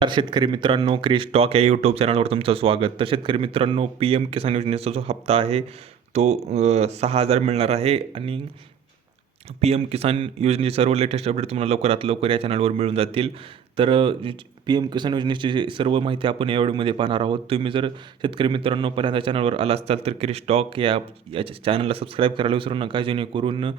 तर शेतकरी मित्रांनो क्रिस्टॉक या यूट्यूब चॅनलवर तुमचं स्वागत. तर शेतकरी मित्रांनो पी एम किसान योजनेचा जो हप्ता आहे तो सहा हजार मिळणार आहे आणि पी एम किसान योजनेचे सर्व लेटेस्ट अपडेट तुम्हाला लवकरात लवकर या चॅनलवर मिळून जातील. तर पी एम किसान योजनेची जी सर्व माहिती आपण या व्हिडिओमध्ये पाहणार आहोत तुम्ही जर शेतकरी मित्रांनो पहिल्यांदा चॅनलवर आला असाल तर क्रिश स्टॉक या या चॅनलला सबस्क्राईब करायला विसरू नका जेणेकरून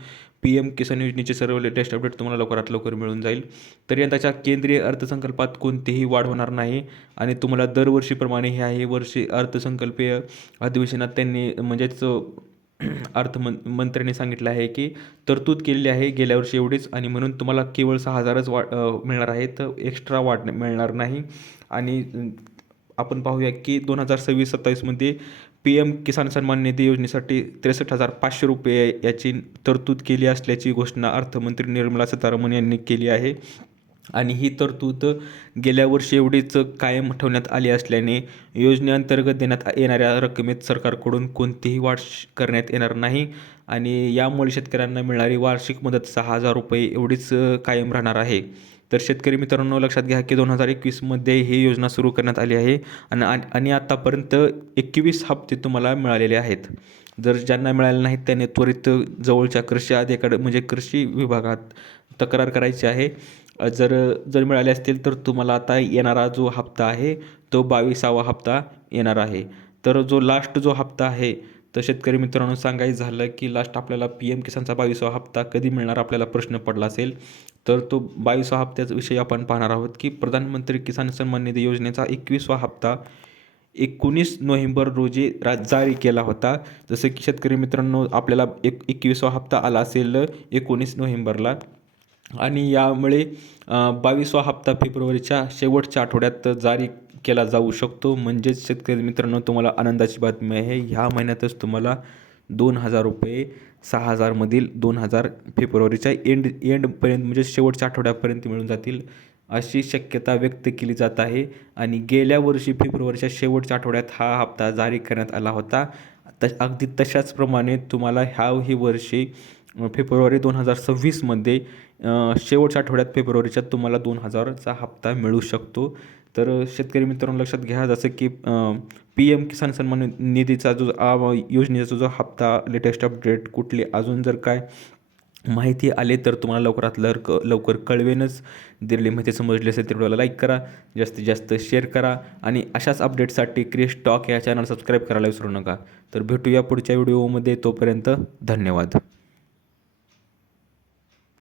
पी एम किसान योजनेचे सर्व लेटेस्ट अपडेट तुम्हाला लवकरात लवकर मिळून जाईल. तर यंदाच्या केंद्रीय अर्थसंकल्पात कोणतीही वाढ होणार नाही आणि तुम्हाला दरवर्षीप्रमाणे हे आहे वर्षी अर्थसंकल्पीय अधिवेशनात त्यांनी म्हणजेच अर्थमं मंत्र्यांनी सांगितलं आहे की तरतूद केलेली आहे गेल्या वर्षी एवढीच आणि म्हणून तुम्हाला केवळ सहा हजारच वा मिळणार आहे तर एक्स्ट्रा वाढ मिळणार नाही. आणि आपण पाहूया की दोन हजार सव्वीस सत्तावीसमध्ये पी एम किसान सन्मान निधी योजनेसाठी त्रेसष्ट हजार पाचशे रुपये याची तरतूद केली असल्याची घोषणा अर्थमंत्री निर्मला सीतारामन यांनी केली आहे. आणि ही तरतूद गेल्या वर्षी एवढीच कायम ठेवण्यात आली असल्याने योजनेअंतर्गत देण्यात येणाऱ्या रकमेत सरकारकडून कोणतीही वाढ करण्यात येणार नाही आणि यामुळे शेतकऱ्यांना मिळणारी वार्षिक मदत सहा हजार रुपये एवढीच कायम राहणार आहे. तर शेतकरी मित्रांनो लक्षात घ्या की दोन हजार एकवीसमध्ये ही योजना सुरू करण्यात आली आहे आणि आणि आत्तापर्यंत एकवीस हप्ते तुम्हाला मिळालेले आहेत. जर ज्यांना मिळाले नाहीत त्यांनी त्वरित जवळच्या कृषी अधिकारी म्हणजे कृषी विभागात तक्रार करायची आहे. जर जर मिळाले असतील तर तुम्हाला आता येणारा जो हप्ता आहे तो बावीसावा हप्ता येणार आहे. तर जो लास्ट जो हप्ता आहे तर शेतकरी मित्रांनो सांगायचं झालं की लास्ट आपल्याला पी एम किसानचा बावीसावा हप्ता कधी मिळणार आपल्याला प्रश्न पडला असेल तर तो बावीसावा हप्त्याचा विषय आपण पाहणार आहोत की प्रधानमंत्री किसान सन्मान निधी योजनेचा एकवीसवा हप्ता एकोणीस नोव्हेंबर रोजी रा जारी केला होता. जसं की शेतकरी मित्रांनो आपल्याला एक एकवीसवा हप्ता आला असेल एकोणीस नोव्हेंबरला आणि यामुळे बावीसवा हप्ता फेब्रुवारीच्या शेवटच्या आठवड्यात जारी केला जाऊ शकतो. म्हणजेच शेतकरी मित्रांनो तुम्हाला आनंदाची बातमी आहे. ह्या महिन्यातच तुम्हाला दोन हजार रुपये सहा हजारमधील दोन हजार फेब्रुवारीच्या एंड एंडपर्यंत म्हणजे शेवटच्या आठवड्यापर्यंत मिळून जातील अशी शक्यता व्यक्त केली जात आहे. आणि गेल्या वर्षी फेब्रुवारीच्या शेवटच्या आठवड्यात हा हप्ता जारी करण्यात आला होता. त अगदी तशाचप्रमाणे तुम्हाला ह्याही वर्षी फेब्रुवारी दोन हजार सव्वीसमध्ये शेवटच्या आठवड्यात फेब्रुवारीच्या तुम्हाला दोन हजारचा हप्ता मिळू शकतो. तर शेतकरी मित्रांनो लक्षात घ्या जसं की पी एम किसान सन्मान निधीचा जो योजनेचा जो हप्ता लेटेस्ट अपडेट कुठली अजून जर काय माहिती आले तर तुम्हाला लवकरात लवकर लवकर कळवेनच. दिलेली माहिती समजली असेल तर व्हिडिओला लाईक करा जास्तीत जास्त शेअर करा आणि अशाच अपडेटसाठी क्रिश टॉक या चॅनल सबस्क्राईब करायला विसरू नका. तर भेटूया पुढच्या व्हिडिओमध्ये तोपर्यंत धन्यवाद.